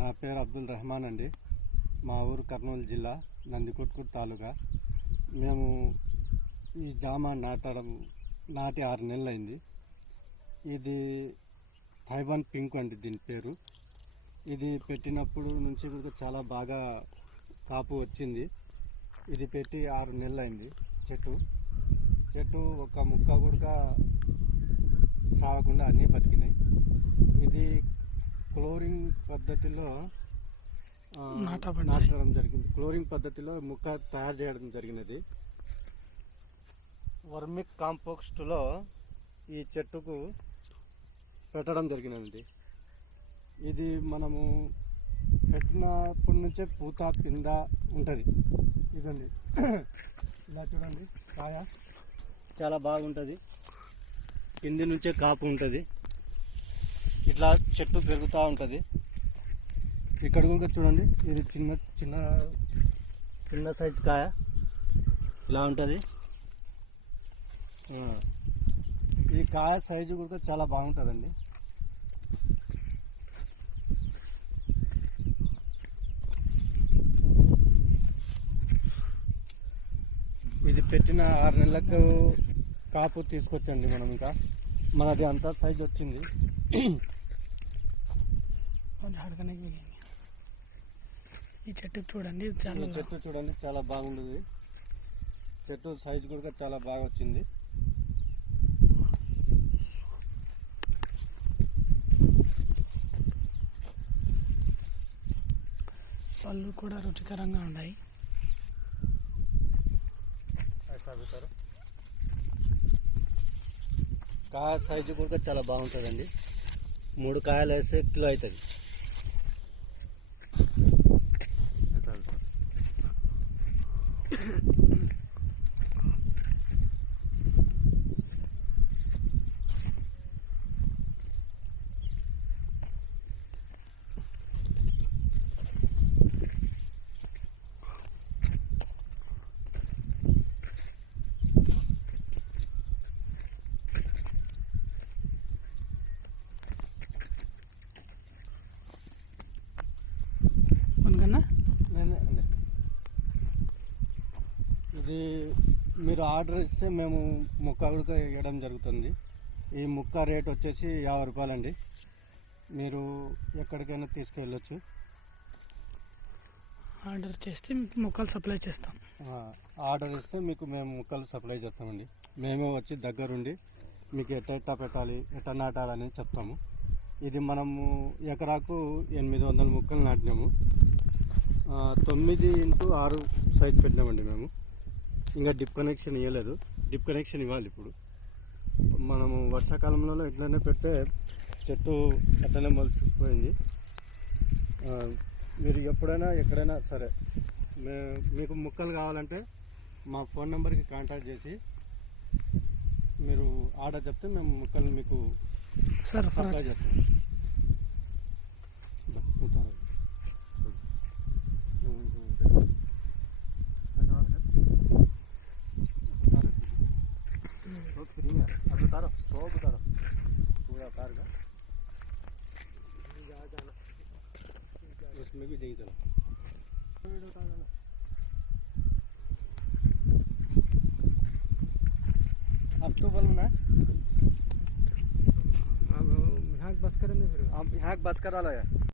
నా పేరు అబ్దుల్ రెహమాన్ అండి. మా ఊరు కర్నూలు జిల్లా నందికొట్కూరు తాలూకా. మేము ఈ జామ నాటి 6 నెలలు అయింది. ఇది తైవాన్ పింక్ అండి దీని పేరు. ఇది పెట్టినప్పుడు నుంచి కూడా చాలా బాగా కాపు వచ్చింది. ఇది పెట్టి 6 నెలలు అయింది. చెట్టు ఒక ముక్క కూడా సాగకుండా అన్నీ బతికినాయి. ఇది క్లోరింగ్ పద్ధతిలో నాటడం జరిగింది. క్లోరింగ్ పద్ధతిలో ముక్క తయారు చేయడం జరిగినది. వర్మిక్ కాంపోస్ట్లో ఈ చెట్టుకు పెట్టడం జరిగినది. ఇది మనము పెట్టినప్పటి నుంచే పూత పింద ఉంటుంది. ఇదండి, ఇలా చూడండి, కాయ చాలా బాగుంటుంది. కింది నుంచే కాపు ఉంటుంది. ఇట్లా చెట్టు పెరుగుతూ ఉంటుంది. ఇక్కడ కూడా చూడండి, ఇది చిన్న సైజ్ కాయ ఇలా ఉంటుంది. ఈ కాయ సైజు కూడా చాలా బాగుంటుందండి. ఇది పెట్టిన 6 నెలలకు కాపు తీసుకొచ్చండి మనం. ఇంకా మనది అంత సైజు వచ్చింది. ఈ చెట్టు చూడండి, చాలా బాగుంటుంది. చెట్టు సైజు కూడా చాలా బాగా వచ్చింది. పళ్ళు కూడా రుచికరంగా ఉన్నాయి. కాయ సైజు కూడా చాలా బాగుంటుందండి. 3 కాయలు వేస్తే కిలో అవుతుంది. ఇది మీరు ఆర్డర్ ఇస్తే మేము ముక్క కూడా ఇవ్వడం జరుగుతుంది. ఈ ముక్క రేట్ వచ్చేసి 50 రూపాయలండి. మీరు ఎక్కడికైనా తీసుకెళ్ళొచ్చు. ఆర్డర్ చేస్తే మీకు మొక్కలు సప్లై చేస్తాం. ఆర్డర్ ఇస్తే మీకు మేము మొక్కలు సప్లై చేస్తామండి. మేమే వచ్చి దగ్గరుండి మీకు ఎట్ట పెట్టాలి, ఎట్ట నాటాలని చెప్తాము. ఇది మనము ఎకరాకు 800 మొక్కలు నాటినాము. 9x6 సైజ్ పెట్టినామండి మేము. ఇంకా డిప్ కనెక్షన్ ఇవ్వలేదు. డిప్ కనెక్షన్ ఇవ్వాలి. ఇప్పుడు మనము వర్షాకాలంలో ఎట్లయినా పెడితే చెట్టు అట్లనే మొలిచిపోయింది. మీరు ఎప్పుడైనా ఎక్కడైనా సరే మీకు మొక్కలు కావాలంటే మా ఫోన్ నెంబర్కి కాంటాక్ట్ చేసి మీరు ఆర్డర్ చెప్తే మేము మొక్కలు మీకు సప్లై చేస్తాం. उसमें भी देंगे चलो। अब तो बोलना है, अब यहाँ बस करेंगे, फिर अब यहाँ बस करा लो यार।